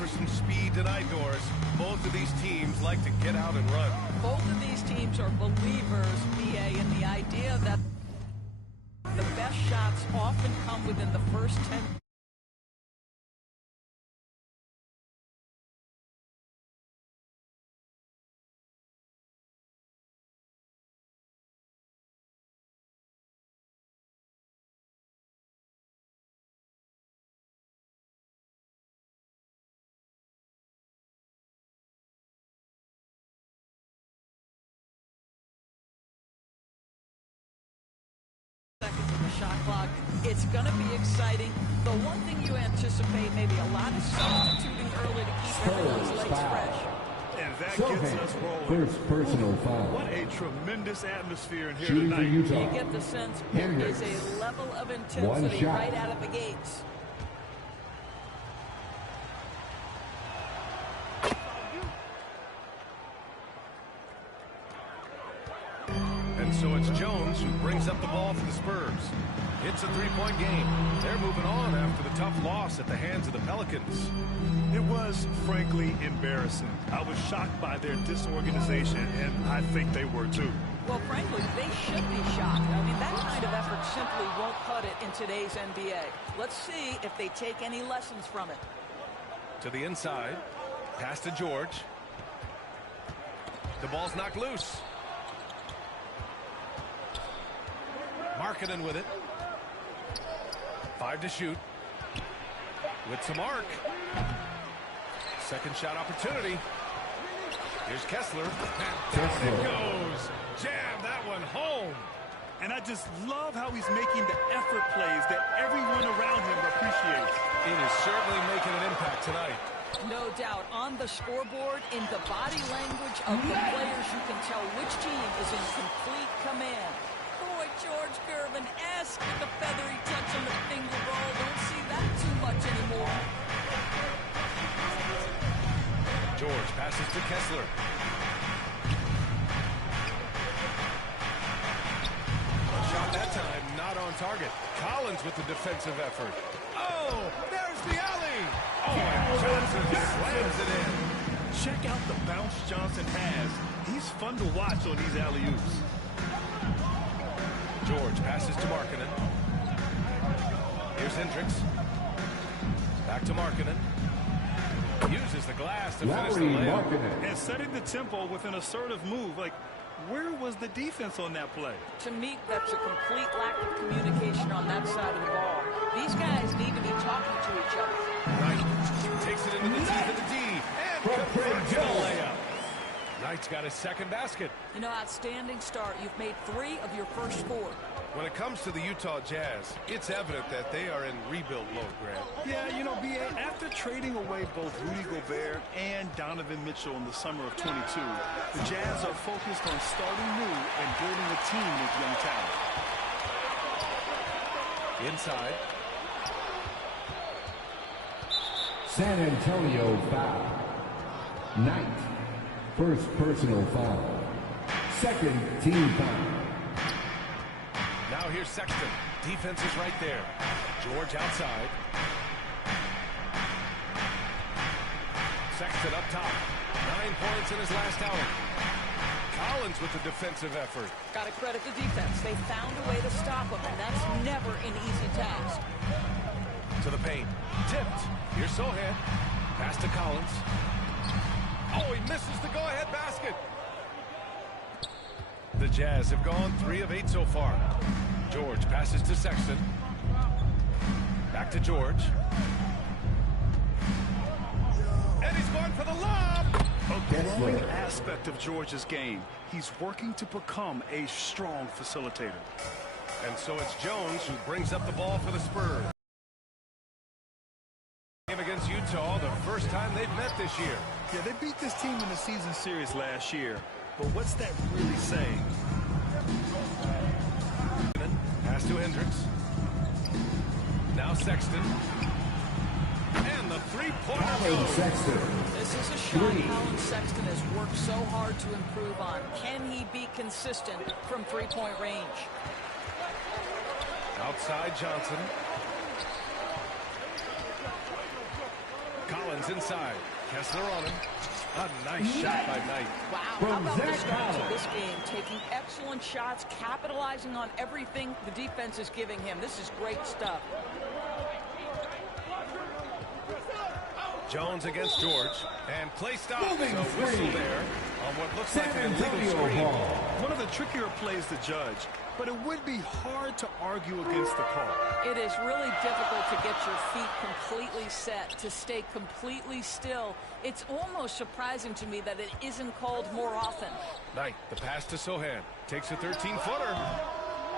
for some speed tonight, Doris. Both of these teams like to get out and run. Both of these teams are believers, BA, in the idea that the best shots often come within the first 10. Seconds of the shot clock. It's going to be exciting. The one thing you anticipate, maybe a lot of substituting early to keep everyone's legs fresh. And that gets us rolling. First personal foul. What a tremendous atmosphere in here Shooting tonight. for Utah. You get the sense there is a level of intensity right out of the gates. And so it's Jones who brings up the ball for the Spurs. It's a three-point game. They're moving on after the tough loss at the hands of the Pelicans. It was, frankly, embarrassing. I was shocked by their disorganization, and I think they were too. Well, frankly, they should be shocked. I mean, that kind of effort simply won't cut it in today's NBA. Let's see if they take any lessons from it. To the inside. Pass to George. The ball's knocked loose. Markkanen with it. 5 to shoot. With some arc. Second shot opportunity. Here's Kessler. Down it goes. Jam that one home. And I just love how he's making the effort plays that everyone around him appreciates. It is certainly making an impact tonight. No doubt. On the scoreboard, in the body language of the players, you can tell which team is in complete command. Boy, George Gervin-esque with the feathery touch on the finger roll. Don't see that too much anymore. George passes to Kessler. Shot that time, not on target. Collins with the defensive effort. Oh, there's the alley. Oh, and Johnson slams it in. Check out the bounce Johnson has. He's fun to watch on these alley-oops. George passes to Markkanen. Here's Hendricks. Back to Markkanen. Uses the glass to finish the layup. And setting the tempo with an assertive move. Like, where was the defense on that play? To me, that's a complete lack of communication on that side of the ball. These guys need to be talking to each other. Knight takes it into the teeth of the D and converts the layup. Knight's got his second basket. You know, outstanding start. You've made 3 of your first 4. When it comes to the Utah Jazz, it's evident that they are in rebuild mode, Grant. Yeah, you know, B.A., after trading away both Rudy Gobert and Donovan Mitchell in the summer of 22, the Jazz are focused on starting new and building a team with young talent. Inside. San Antonio foul. Knight. First personal foul. Second team foul. Now here's Sexton. Defense is right there. George outside. Sexton up top. 9 points in his last outing. Collins with the defensive effort. Got to credit the defense. They found a way to stop him, and that's never an easy task. To the paint. Tipped. Here's Sohan. Pass to Collins. Oh, he misses the go-ahead basket. The Jazz have gone 3 of 8 so far. George passes to Sexton. Back to George. And he's going for the lob. A growing aspect of George's game. He's working to become a strong facilitator. And so it's Jones who brings up the ball for the Spurs. Game against Utah, the first time they've met this year. Yeah, they beat this team in the season series last year. But what's that really saying? Pass to Hendricks. Now Sexton. And the three-pointer goes. Sexton. This is a shot Colin Sexton has worked so hard to improve on. Can he be consistent from three-point range? Outside Johnson. Collins Collins inside. Kessler on him. A nice shot by Knight. Wow, how about the start to this game? Taking excellent shots, capitalizing on everything the defense is giving him. This is great stuff. Jones against George. And play stop. So whistle there on what looks like an illegal screen. One of the trickier plays to judge, but it would be hard to argue against the call. It is really difficult to get your feet completely set, to stay completely still. It's almost surprising to me that it isn't called more often. Knight, the pass to Sohan. Takes a 13-footer.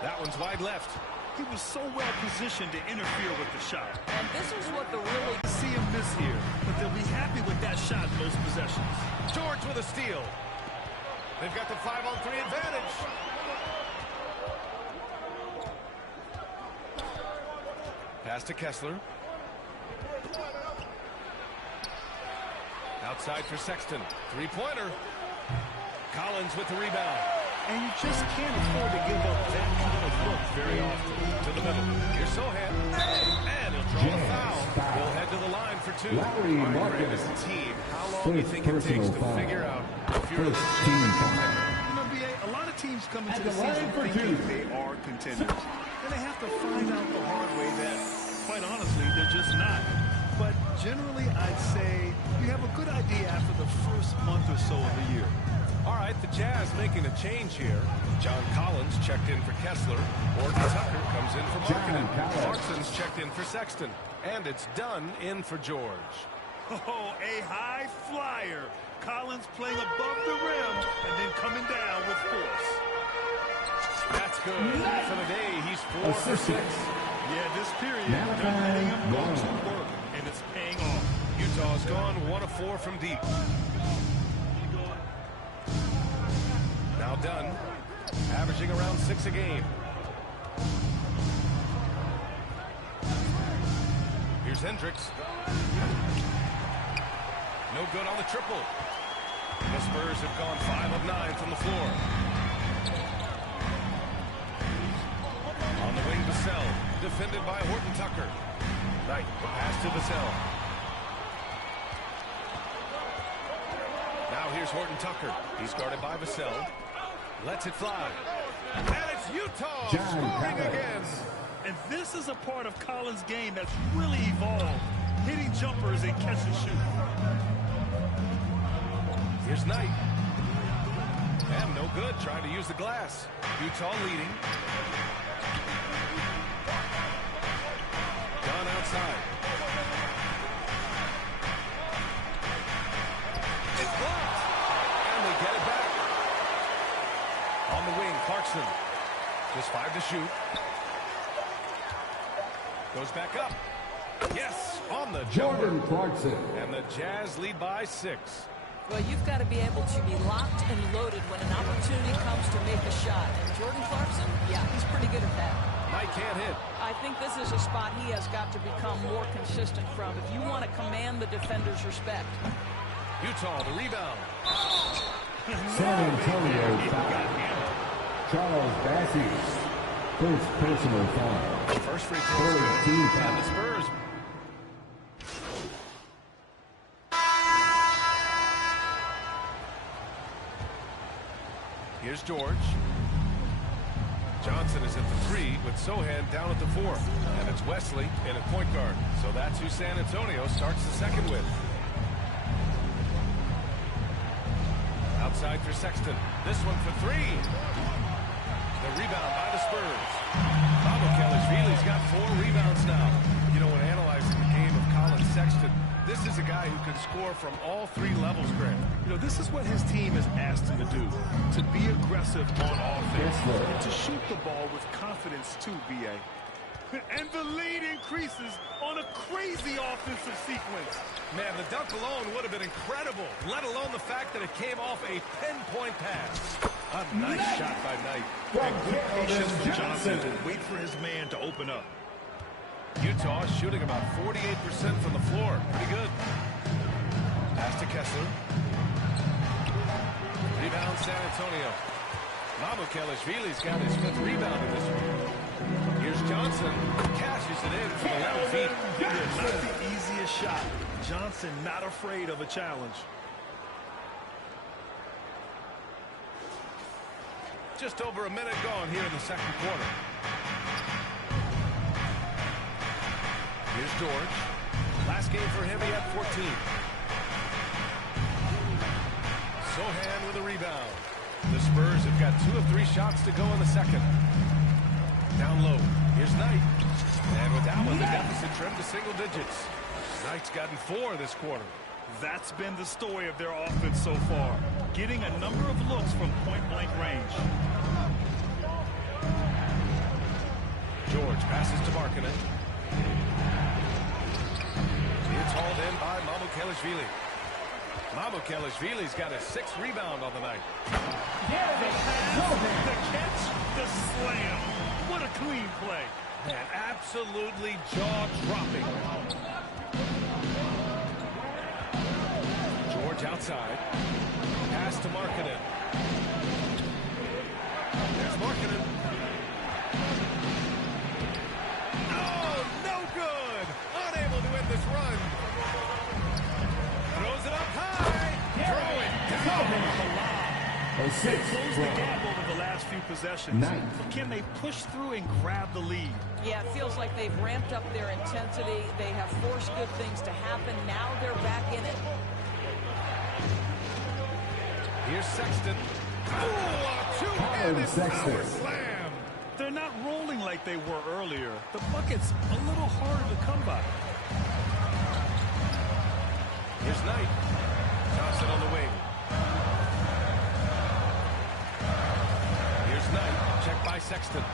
That one's wide left. He was so well positioned to interfere with the shot. And this is what the really... See him miss here, but they'll be happy with that shot most possessions. George with a steal. They've got the 5-on-3 advantage. Pass to Kessler. Outside for Sexton. Three-pointer. Collins with the rebound. And you just can't afford to give up that kind of look very often. To the middle. Here's Sohan. And he'll draw a foul. We'll head to the line for two. As a team, how long do you think it takes to figure out if you're First team foul. You know, BA, a lot of teams come into the season thinking they are contenders. And they have to find out the hard way that, quite honestly, they're just not. But generally, I'd say you have a good idea after the first month or so of the year. All right, the Jazz making a change here. John Collins checked in for Kessler. Orton Tucker comes in for Markkanen. Clarkson's checked in for Sexton. And it's done in for George. Oh, a high flyer. Collins playing above the rim and then coming down with force. That's good. For the day, he's 4 for 6. Yeah, this period, they're letting him go to work, and it's paying off. Utah's gone 1 of 4 from deep. Now done, averaging around 6 a game. Here's Hendricks. No good on the triple. The Spurs have gone 5 of 9 from the floor. On the wing, Vassell, defended by Horton Tucker. Knight, the pass to Vassell. Now here's Horton Tucker. He's guarded by Vassell. Lets it fly. And it's Utah scoring again. And this is a part of Collins' game that's really evolved. Hitting jumpers and catch and shoot. Here's Knight. And no good, trying to use the glass. Utah leading. Gone outside. It's blocked. And they get it back. On the wing, Clarkson. Just 5 to shoot. Goes back up. Yes, on the Jordan jumper. Clarkson. And the Jazz lead by 6. Well, you've got to be able to be locked and loaded when an opportunity comes to make a shot. And Jordan Clarkson, yeah, he's pretty good at that. Knight can't hit. I think this is a spot he has got to become more consistent from if you want to command the defender's respect. Utah, the rebound. San Antonio foul. Charles Bassey. First personal foul. First free throw. Team And foul. the Spurs. Here's George. Johnson is at the 3 with Sohan down at the 4. And it's Wesley in at point guard. So that's who San Antonio starts the second with. Outside for Sexton. This one for 3. The rebound by the Spurs. Kelly's got 4 rebounds now. You know, when analyzing the game of Colin Sexton, this is a guy who can score from all 3 levels, Grant. You know, this is what his team has asked him to do, to be aggressive on offense and to shoot the ball with confidence too, BA. And the lead increases on a crazy offensive sequence. Man, the dunk alone would have been incredible, let alone the fact that it came off a pinpoint pass. A nice shot by Knight. And good patience from Johnson to wait for his man to open up. Utah shooting about 48% from the floor. Pretty good. Pass to Kessler. Rebound San Antonio. Kelly's got his 5th rebound in this one. Here's Johnson. Cashes it in from 11 feet. Not the easiest obvious shot. Johnson not afraid of a challenge. Just over a minute gone here in the second quarter. Here's George. Last game for him, he had 14. Sohan with a rebound. The Spurs have got 2 of 3 shots to go in the second. Down low. Here's Knight. And with that one, the deficit trimmed to single digits. Knight's gotten 4 this quarter. That's been the story of their offense so far. Getting a number of looks from point-blank range. George passes to Markkanen. It's hauled in by Mamukelashvili. Mamukelashvili's got a 6th rebound on the night. The pass, the catch, the slam. What a clean play. Man, absolutely jaw-dropping. George outside. Pass to Markkanen. There's Markkanen. Oh, no good. Unable to win this run. Throws it up high. Throw it down. They closed the gap over the last few possessions. But can they push through and grab the lead? Yeah, it feels like they've ramped up their intensity. They have forced good things to happen. Now they're back in it. Here's Sexton. Oh, two-handed power slam. They're not rolling like they were earlier. The bucket's a little harder to come by. Here's Knight. Johnson on the wing. Here's Knight. Checked by Sexton.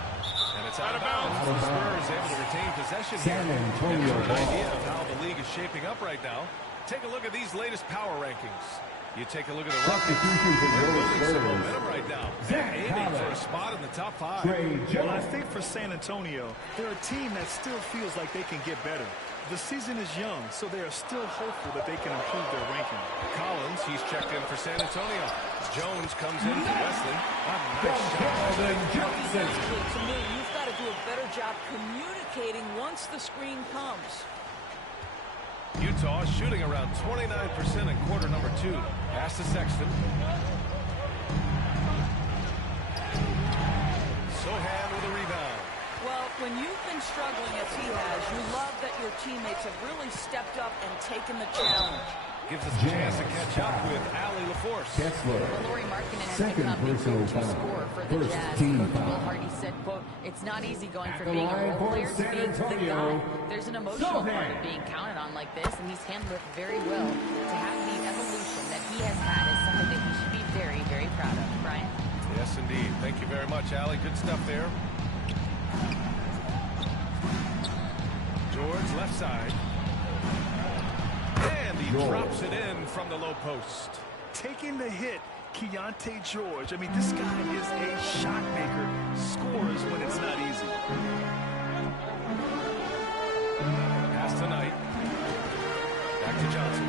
And it's out of bounds. The Spurs able to retain possession here. And for an idea of how the league is shaping up right now, take a look at these latest power rankings. You take a look at the Rockets. They're building some momentum right now. They're aiming for a spot in the top 5. Well, I think for San Antonio, they're a team that still feels like they can get better. The season is young, so they are still hopeful that they can improve their ranking. Collins, he's checked in for San Antonio. Jones comes in for Wesley. A nice shot. To me, you've got to do a better job communicating once the screen comes. Utah shooting around 29% in quarter number 2. Pass to Sexton. Sohan with a rebound. Well, when you've been struggling as he has, you love that your teammates have really stepped up and taken the challenge. Gives us a chance to catch up with Allie LaForce. Lauri Markkanen has become the go-to scorer for the Jazz. Coach Will Hardy said, quote, "It's not easy going from being a role player to being the guy. There's an emotional part of being counted on like this, and he's handled it very well. To have the evolution that he has had is something that he should be very, very proud of." Brian? Yes, indeed. Thank you very much, Allie. Good stuff there. George, left side. And he drops it in from the low post. Taking the hit, Keontae George. I mean, this guy is a shot maker. Scores when it's not easy. Pass tonight. Back to Johnson.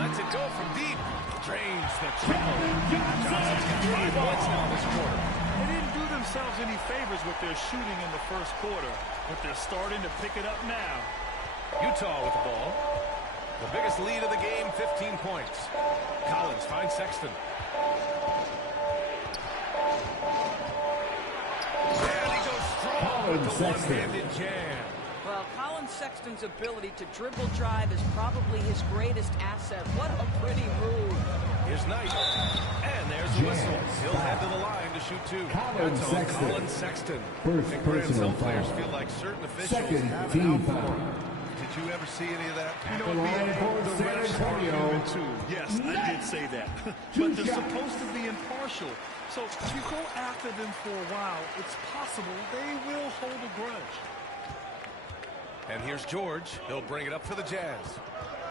Lets it go from deep. Drains the triple. Johnson's got 5 points now this quarter. They didn't do themselves any favors with their shooting in the first quarter, but they're starting to pick it up now. Utah with the ball. The biggest lead of the game, 15 points. Collins finds Sexton. And he goes strong with the one-handed jam. Well, Colin Sexton's ability to dribble drive is probably his greatest asset. What a pretty move. Here's Knight. And there's the whistle. He'll head to the line to shoot 2. That's on Colin Sexton. I think some players feel like certain officials have an out for him. Did you ever see any of that? You know, the refs are human too. Yes, I did say that. But they're supposed to be impartial. So if you go after them for a while, it's possible they will hold a grudge. And here's George. He'll bring it up for the Jazz.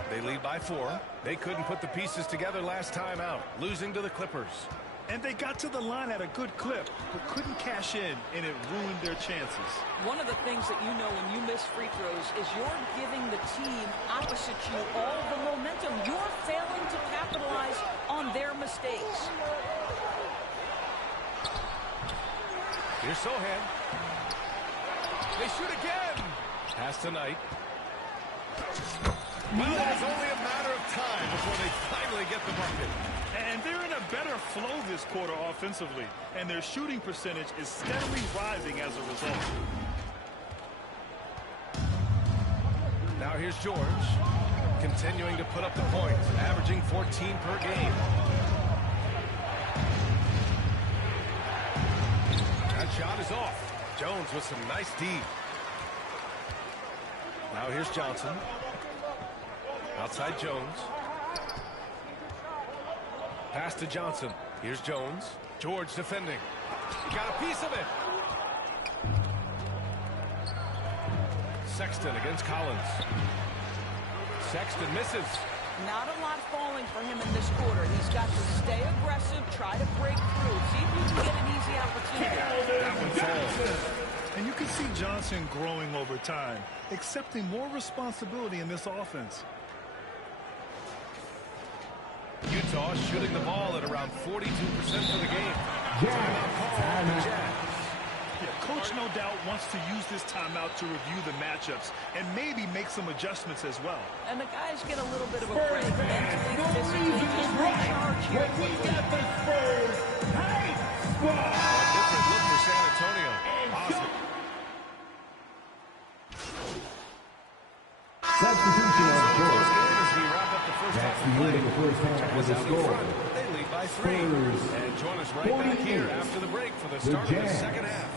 They lead by 4. They couldn't put the pieces together last time out, losing to the Clippers. And they got to the line at a good clip, but couldn't cash in, and it ruined their chances. One of the things that you know when you miss free throws is you're giving the team opposite you all the momentum. You're failing to capitalize on their mistakes. Here's Sohan. They shoot again. Pass tonight. Well, it's only a matter of time before they finally get the bucket. And they're in a better flow this quarter offensively, and their shooting percentage is steadily rising as a result. Now here's George, continuing to put up the points, averaging 14 per game. That shot is off. Jones with some nice D. Now here's Johnson. Outside Jones. Pass to Johnson. Here's Jones. George defending. He got a piece of it. Sexton against Collins. Sexton misses. Not a lot falling for him in this quarter. He's got to stay aggressive, try to break through, see if he can get an easy opportunity. That one falls. And you can see Johnson growing over time, accepting more responsibility in this offense. Utah shooting the ball at around 42% for the game. Timeout call for the Jazz. Yeah, Coach no doubt wants to use this timeout to review the matchups and maybe make some adjustments as well. And the guys get a little bit of a break. Mentally, physically, just recharge here quickly. Different look for San Antonio. Awesome. Substitution on court. As we wrap up the first half That's the end of the first half with the score. They lead by 3. And join us right back here after the break for the start of the second half.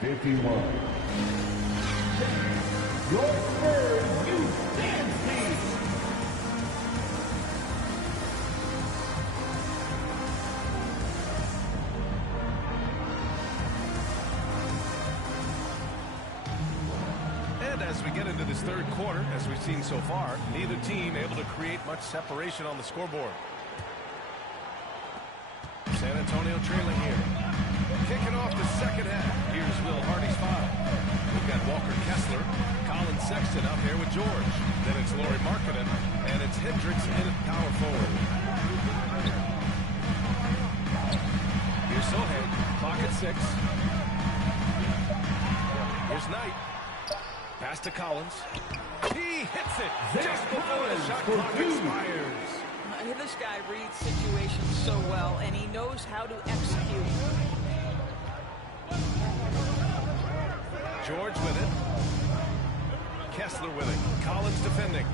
51. Your Spurs, you dance team. And as we get into this third quarter, as we've seen so far, neither team able to create much separation on the scoreboard. San Antonio trailing here. Kicking off the second half. Here's Will Hardy's foul. We've got Walker Kessler, Colin Sexton out there with George. Then it's Lauri Markkanen, and it's Hendricks in at power forward. Here's Sohan, clock at 6. Here's Knight. Pass to Collins. He hits it just before the shot clock expires. This guy reads situations so well, and he knows how to execute. George with it. Kessler with it. Collins defending.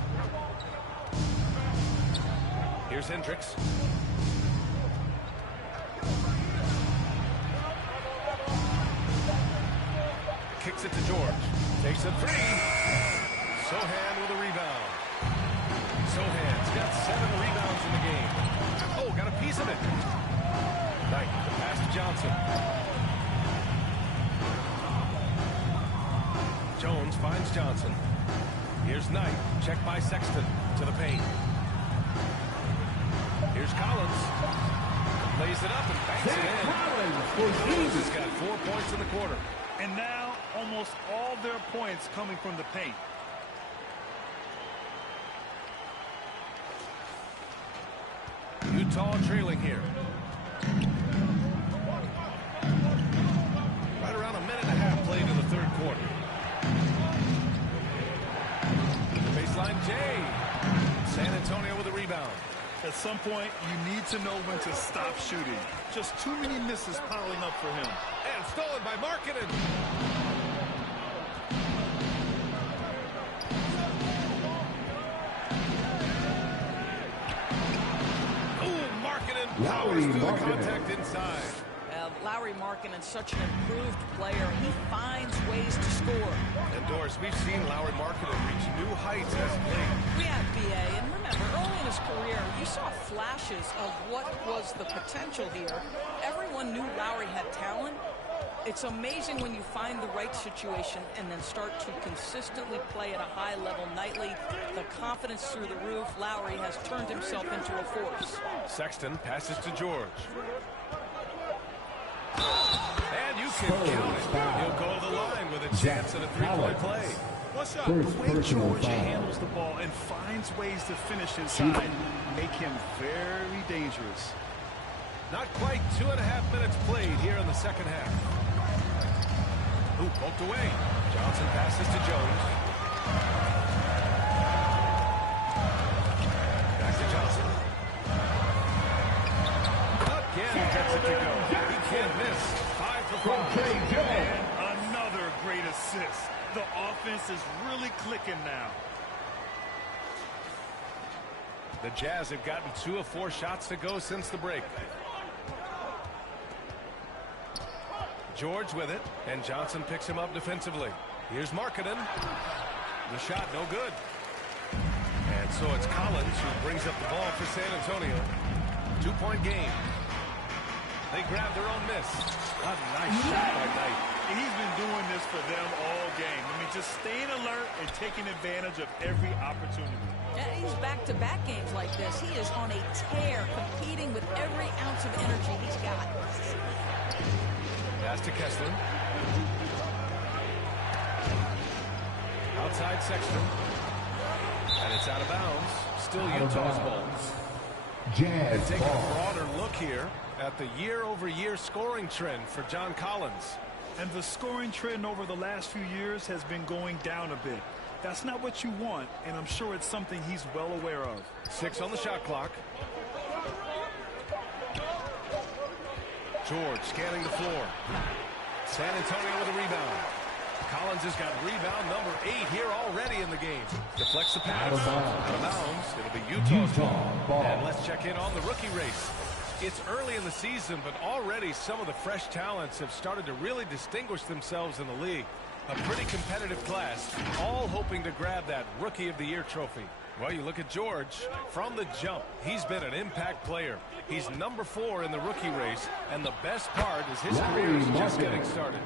Here's Hendricks. Kicks it to George. Takes a 3. Sohan with a rebound. Sohan's got 7 rebounds in the game. Oh, got a piece of it. Knight, the pass to Johnson. Jones finds Johnson. Here's Knight. Checked by Sexton to the paint. Here's Collins. Lays it up and banks it in. Collins has got 4 points in the quarter. And now almost all their points coming from the paint. Utah trailing here. Right around a minute and a half played in the third quarter. Baseline Jay. San Antonio with a rebound. At some point, you need to know when to stop shooting. Just too many misses piling up for him. And stolen by Markkanen. Powers through the contact inside. Lauri Markkanen, such an improved player. He finds ways to score. And Doris, we've seen Lauri Markkanen reach new heights as late. We have BA, and remember, early in his career, you saw flashes of what was the potential here. Everyone knew Lauri had talent. It's amazing when you find the right situation and then start to consistently play at a high level nightly. The confidence through the roof. Lauri has turned himself into a force. Sexton passes to George. And you can count it. He'll go to the line with a chance at a three-point play. What's up? The way George handles the ball and finds ways to finish inside make him very dangerous. Not quite 2.5 minutes played here in the second half. Ooh, poked away. Johnson passes to Jones. it to go. He can't miss. 5 for 5. And another great assist. The offense is really clicking now. The Jazz have gotten 2 of 4 shots to go since the break. George with it, and Johnson picks him up defensively. Here's Markkanen. The shot no good. And so it's Collins who brings up the ball for San Antonio. 2-point game. They grab their own miss. A nice shot by Knight. He's been doing this for them all game. I mean, just staying alert and taking advantage of every opportunity. Yeah, he's back-to-back games like this. He is on a tear, competing with every ounce of energy he's got. Pass to Kessler. Outside Sexton. And it's out of bounds. Still Utah's ball. Jazz Take a ball. broader look here at the year-over-year scoring trend for John Collins. And the scoring trend over the last few years has been going down a bit. That's not what you want, and I'm sure it's something he's well aware of. 6 on the shot clock. George scanning the floor. San Antonio with a rebound. Collins has got rebound number 8 here already in the game. Deflects the pass. Out of bounds. It'll be Utah's ball. And let's check in on the rookie race. It's early in the season, but already some of the fresh talents have started to really distinguish themselves in the league. A pretty competitive class, all hoping to grab that Rookie of the Year trophy. Well, you look at George. From the jump, he's been an impact player. He's number 4 in the rookie race, and the best part is his career is just getting started.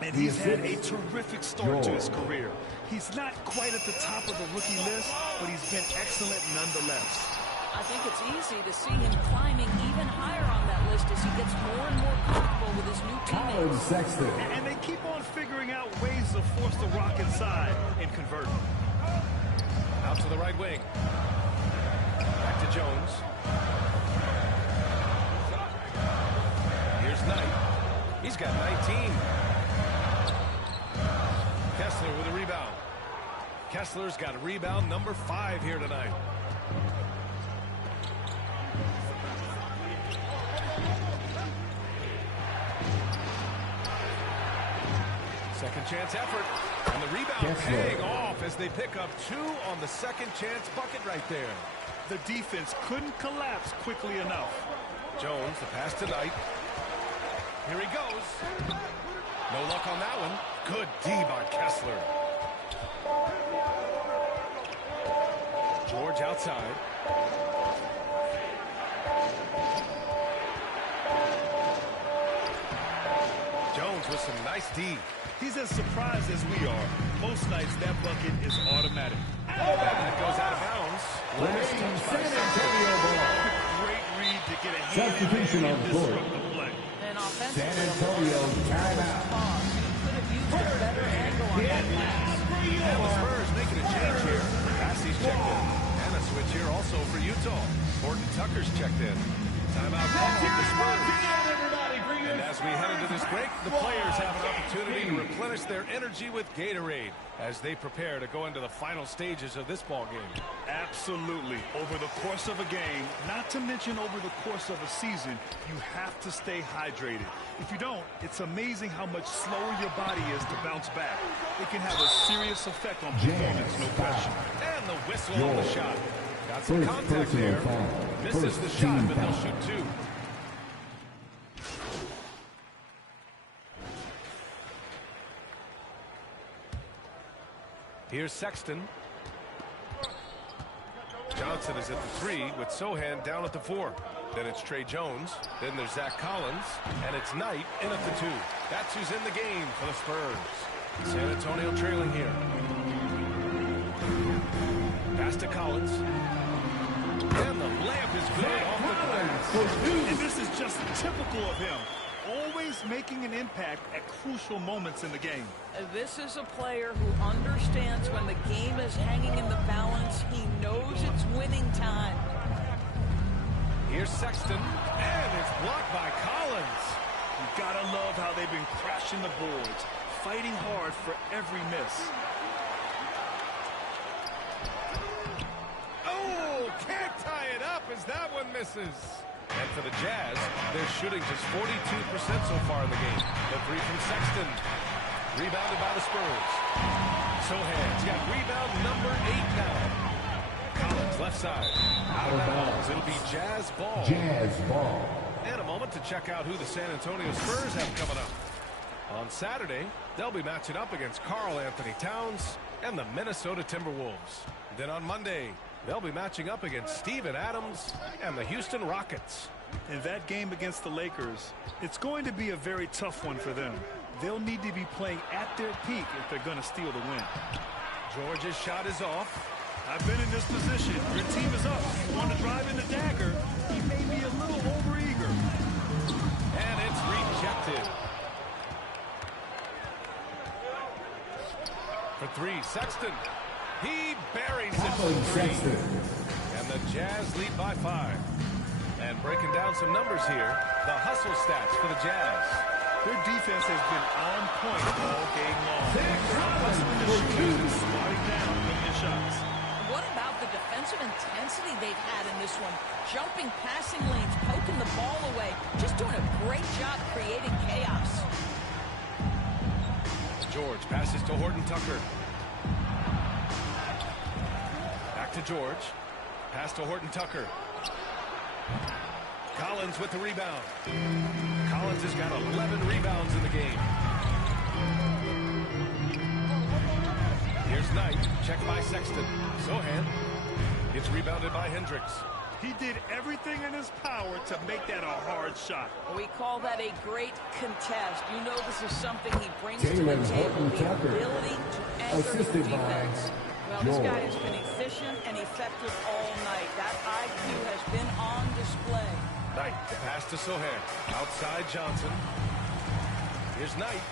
And he's had a terrific start to his career. He's not quite at the top of the rookie list, but he's been excellent nonetheless. I think it's easy to see him climbing even higher on that list as he gets more and more comfortable with his new teammates. Sexton. And they keep on figuring out ways to force the rock inside and convert. Out to the right wing. Back to Jones. Here's Knight. He's got 19. Kessler with a rebound. Kessler's got a rebound number 5 here tonight. Second chance effort. And the rebound paying off as they pick up 2 on the second chance bucket right there. The defense couldn't collapse quickly enough. Jones, the pass to Knight. Here he goes. No luck on that one. Good D by Kessler. George outside. Jones with some nice D. He's as surprised as we are. Most nights, that bucket is automatic. That goes out of bounds. San Antonio ball. Great read to get a Substitution on the court. play. And offensively, San Antonio timeout. could have used a better angle on that pass. And the Spurs making a change here. Bassey's checked in. And a switch here also for Utah. Horton Tucker's checked in. Timeout call for the Spurs. And as we head into this break, the players have an opportunity to replenish their energy with Gatorade as they prepare to go into the final stages of this ball game. Absolutely. Over the course of a game, not to mention over the course of a season, you have to stay hydrated. If you don't, it's amazing how much slower your body is to bounce back. It can have a serious effect on performance, no question. And the whistle on the shot. Got some contact there. Misses the shot, but they'll shoot 2. Here's Sexton. Johnson is at the 3 with Sohan down at the 4. Then it's Trey Jones. Then there's Zach Collins. And it's Knight in at the 2. That's who's in the game for the Spurs. San Antonio trailing here. Pass to Collins. And the layup is good off the glass. And this is just typical of him. Always making an impact at crucial moments in the game. This is a player who understands when the game is hanging in the balance. He knows it's winning time. Here's Sexton, and it's blocked by Collins. You gotta love how they've been crashing the boards, fighting hard for every miss. Oh, can't tie it up as that one misses. And for the Jazz, they're shooting just 42% so far in the game. The three from Sexton. Rebounded by the Spurs. Sohan's got rebound number 8 now. Collins left side. Out of bounds. It'll be Jazz ball. Jazz ball. And a moment to check out who the San Antonio Spurs have coming up. On Saturday, they'll be matching up against Karl Anthony Towns and the Minnesota Timberwolves. Then on Monday, they'll be matching up against Steven Adams and the Houston Rockets. In that game against the Lakers, it's going to be a very tough one for them. They'll need to be playing at their peak if they're going to steal the win. George's shot is off. I've been in this position. Your team is up. You want to drive in the dagger. He may be a little overeager. And it's rejected. For three, Sexton. He buries it for three. And the Jazz lead by 5. And breaking down some numbers here, the hustle stats for the Jazz. Their defense has been on point all game long. They're hustling the shooters, squatting down, getting their shots. What about the defensive intensity they've had in this one? Jumping passing lanes, poking the ball away, just doing a great job creating chaos. George passes to Horton Tucker. Back to George. Pass to Horton Tucker. Collins with the rebound. Collins has got 11 rebounds in the game. Here's Knight. Checked by Sexton. Sohan. It's rebounded by Hendricks. He did everything in his power to make that a hard shot. We call that a great contest. You know this is something he brings to the Jalen table, the Tucker. ability to anchor the Assisted by defense. Well, this guy has been efficient and effective all night. That IQ has been on display. Knight, the pass to Sohan. Outside Johnson. Here's Knight.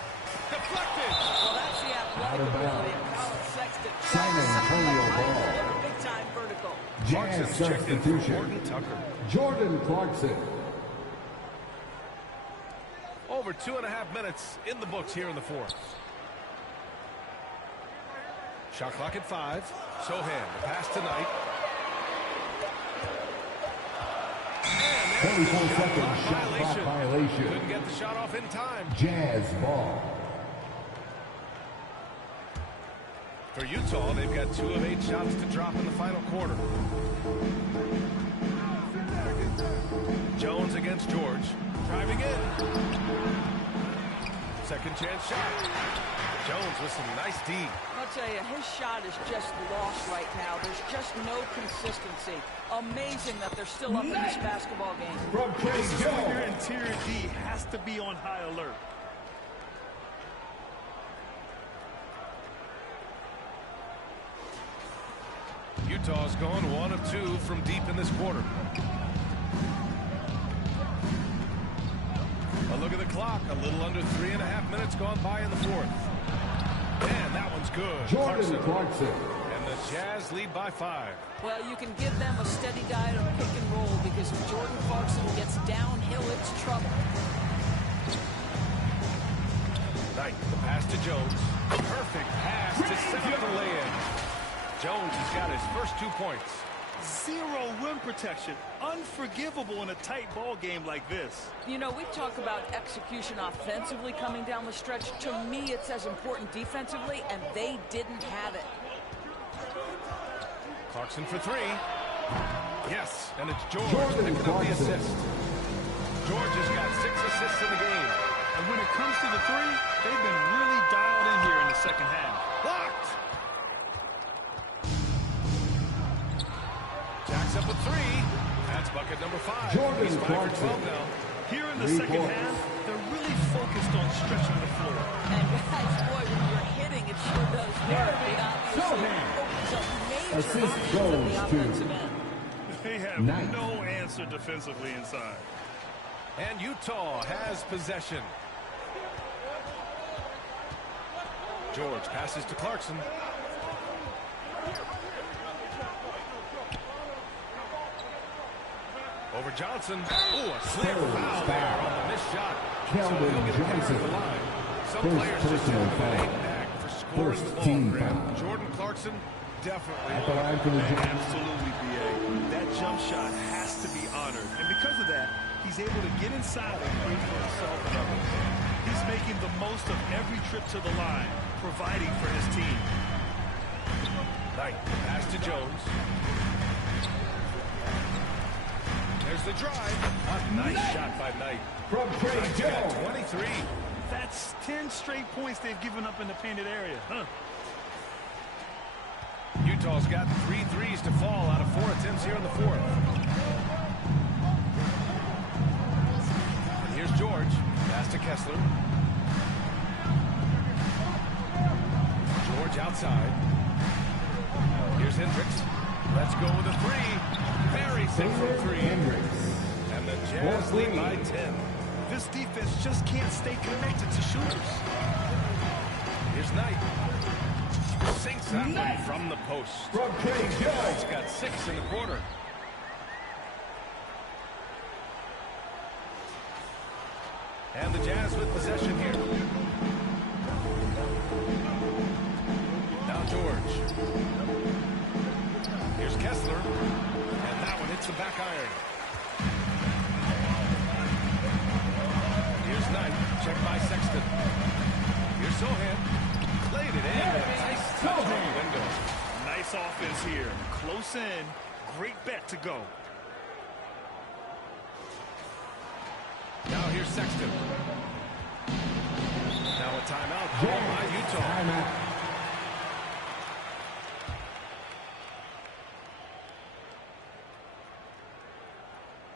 Deflected! Well, that's the athletic ability of Colin Sexton. San Antonio ball. Big time vertical. Jazz checked in for substitution. Horton Tucker. Jordan Clarkson. Over 2.5 minutes in the books here in the fourth. Shot clock at 5. Sohan, the pass to Knight. 24-second shot clock violation. Couldn't get the shot off in time. Jazz ball. For Utah, they've got 2 of 8 shots to drop in the final quarter. Jones against George. Driving in. Second chance shot. Jones with some nice D. I'll tell you, his shot is just lost right now. There's just no consistency. Amazing that they're still up in this basketball game. From This is when your Jones. interior D has to be on high alert. Utah's going 1 of 2 from deep in this quarter. A look at the clock. A little under 3.5 minutes gone by in the fourth. And that one's good. Jordan Clarkson. And the Jazz lead by 5. Well, you can give them a steady diet of pick and roll because if Jordan Clarkson gets downhill, it's trouble. Knight, the pass to Jones. Perfect pass to set up the lay-in. Jones has got his first 2 points. 0 rim protection. Unforgivable in a tight ball game like this. You know, we talk about execution offensively coming down the stretch. To me, it's as important defensively, and they didn't have it. Clarkson for 3. Yes, and it's George Jordan picking up the Clarkson. assist. George has got 6 assists in the game. And when it comes to the 3, they've been really dialed in here in the second half. Blocked. Jacks up with 3. That's bucket number 5. Jordan He's 5 for Clarkson. 12 now. Here in the 3 second points. half, they're really focused on stretching the floor. And guys, boy, when you're hitting, it sure does work. It obviously opens up major Assist options on the goes to offensive end. They have Knight. no answer defensively inside. And Utah has possession. George passes to Clarkson. Over Johnson. Ooh, a clear foul there on the missed shot. Keldon he'll get a pass Johnson. at the line. Some First players just personal have an foul. knack for scoring First the ball, team Graham. foul. Jordan Clarkson definitely. At the line for the Jazz. Absolutely, B.A. That jump shot has to be honored. And because of that, he's able to get inside and create for himself and others. He's making the most of every trip to the line, providing for his team. Knight, pass to Jones. There's the drive. A nice shot by Knight. From Knight's got 23. That's 10 straight points they've given up in the painted area. Utah's got 3 threes to fall out of 4 attempts here in the fourth. And here's George. Pass to Kessler. George outside. Here's Hendricks. Let's go with a three. Very safe from three. And the Jazz lead by 10. This defense just can't stay connected to shooters. Here's Knight. Sinks that one from the post. From Knight's got 6 in the quarter. And the Jazz with possession here. Now George. Here's Kessler. And that one hits the back iron. Here's Knight. Checked by Sexton. Here's Sohan. Played it in. Nice touch on the window. Nice offense here. Close in. Great bet to go. Now here's Sexton. Now a timeout called by Utah.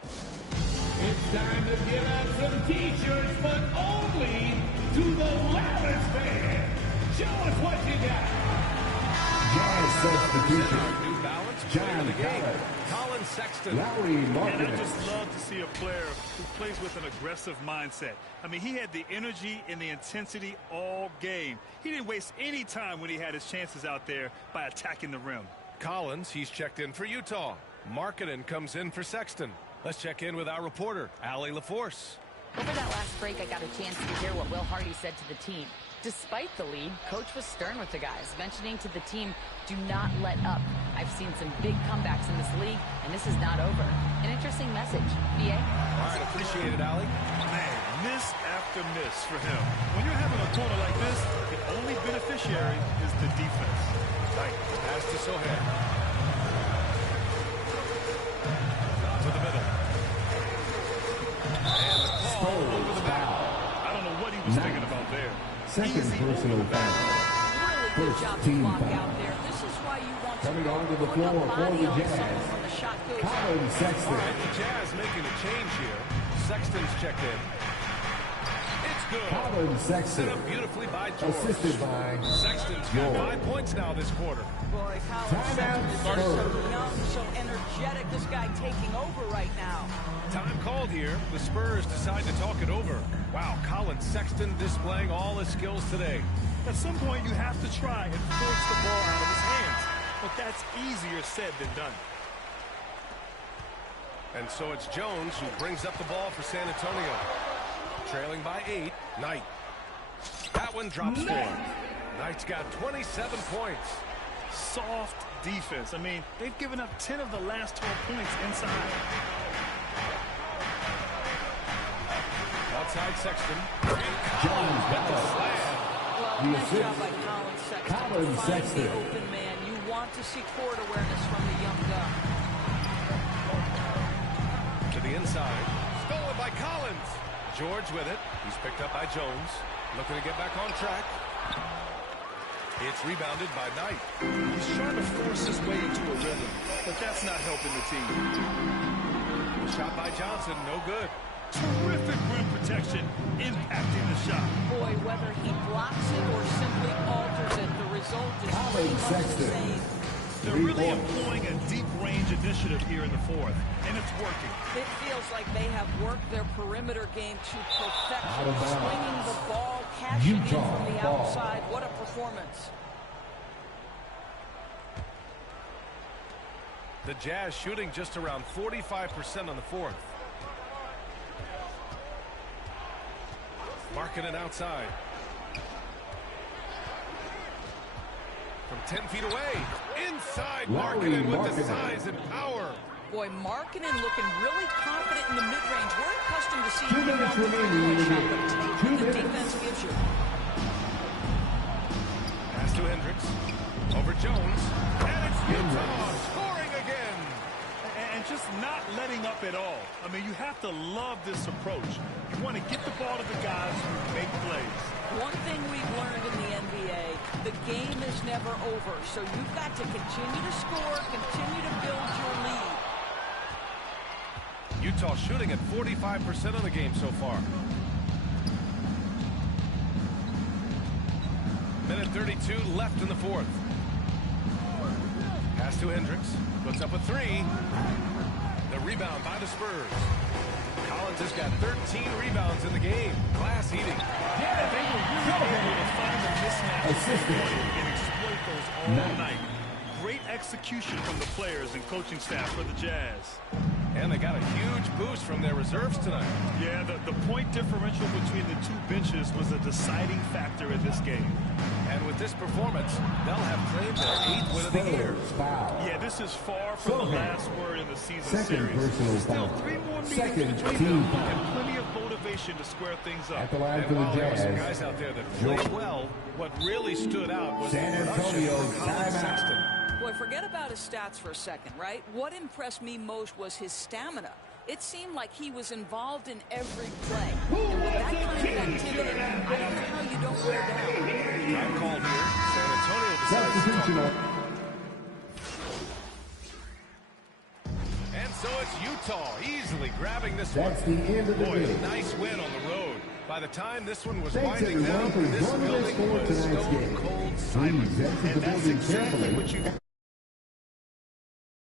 It's time to give out some t-shirts, but only to the loudest fan. Show us what you got. Jazz substitution. New Balance player of the game. Colin Sexton. Larry And I Martinez. just love to see a player who plays with an aggressive mindset. I mean, he had the energy and the intensity all game. He didn't waste any time when he had his chances out there by attacking the rim. Collins, he's checked in for Utah. Markkanen comes in for Sexton. Let's check in with our reporter, Allie LaForce. Over that last break, I got a chance to hear what Will Hardy said to the team. Despite the lead, Coach was stern with the guys, mentioning to the team, do not let up. I've seen some big comebacks in this league, and this is not over. An interesting message. BA? All right, appreciate it, Allie. Man, miss after miss for him. When you're having a corner like this, the only beneficiary is the defense. Knight, pass to Sohan. To the middle. And the call over the back. I don't know what he was thinking about there. Second personal foul. Really good First job to team block foul. out there. This is why you want to Coming onto the put floor for body the on Jazz. someone when the shot goes up. Colin All Sexton. right, the Jazz making a change here. Sexton's checked in. It's good. Colin Set Sexton. up beautifully by George. Assisted by Sexton's got George. 5 points now this quarter. Boy, Colin Timeout Sexton is so Spurs. young, so energetic. This guy taking over right now. Time called here. The Spurs decide to talk it over. Wow, Colin Sexton displaying all his skills today. At some point, you have to try and force the ball out of his hands. But that's easier said than done. And so it's Jones who brings up the ball for San Antonio. Trailing by 8, Knight. That one drops 4. Knight's got 27 points. Soft defense. I mean, they've given up 10 of the last 12 points inside. Outside Sexton. Jones With the slam. Well, The nice assist. job by Colin Sexton. Colin to find Sexton. the open man. You want to see court awareness from the young gun. To the inside. Stolen by Collins. George with it. He's picked up by Jones. Looking to get back on track. It's rebounded by Knight. He's trying to force his way into a rhythm, but that's not helping the team. Shot by Johnson, no good. Terrific rim protection, impacting the shot. Boy, whether he blocks it or simply alters it, the result is Colin pretty much the Sexton. same. They're really employing a deep range initiative here in the fourth, and it's working. It feels like they have worked their perimeter game to perfection. Out of bounds. Swinging the ball, cashing in Utah from the ball. outside. What a performance. The Jazz shooting just around 45% on the fourth. Markkanen outside. From 10 feet away. Inside Larry Markkanen with the Markkanen. size and power. Boy, Markkanen looking really confident in the mid-range. We're accustomed to seeing 2 him minutes off the remaining in the three-point shot, game. but take 2 what the minutes. defense gives you. Pass to Hendricks. Over Jones. And it's Utah scoring again. And just not letting up at all. I mean, you have to love this approach. You want to get the ball to the guys who make plays. One thing we've learned in the NBA, the game is never over. So you've got to continue to score, continue to build your lead. Utah shooting at 45% of the game so far. Minute 32 left in the fourth. Pass to Hendricks. Puts up a three. The rebound by the Spurs. Collins has got 13 rebounds in the game. Glass eating. Yeah, they were really able to find the mismatch and exploit those all night. Great execution from the players and coaching staff for the Jazz. And they got a huge boost from their reserves tonight. Yeah, the point differential between the two benches was a deciding factor in this game. And with this performance, they'll have claimed their 8th win of the year. Foul. Yeah, this is far from the last word in the season Second series. personal Still foul. 3 more meetings Second between team them foul. and plenty of motivation to square things up. At the line And for the while there were some Jazz. guys out there that played well, what really stood out was San the production Antonio from Colin timeout. Sexton. Boy, forget about his stats for a second, right? What impressed me most was his stamina. It seemed like he was involved in every play. And with that kind of activity, I don't know how you don't wear down. Time called here. San Antonio decides to Substitution. talk. And so it's Utah easily grabbing this one. That's the end of the Boy, game. nice win on the road. By the time this one was Thanks winding everyone down, for this joining us building for was tonight's stone game. cold silent. Please exit the And that's building exactly carefully. what you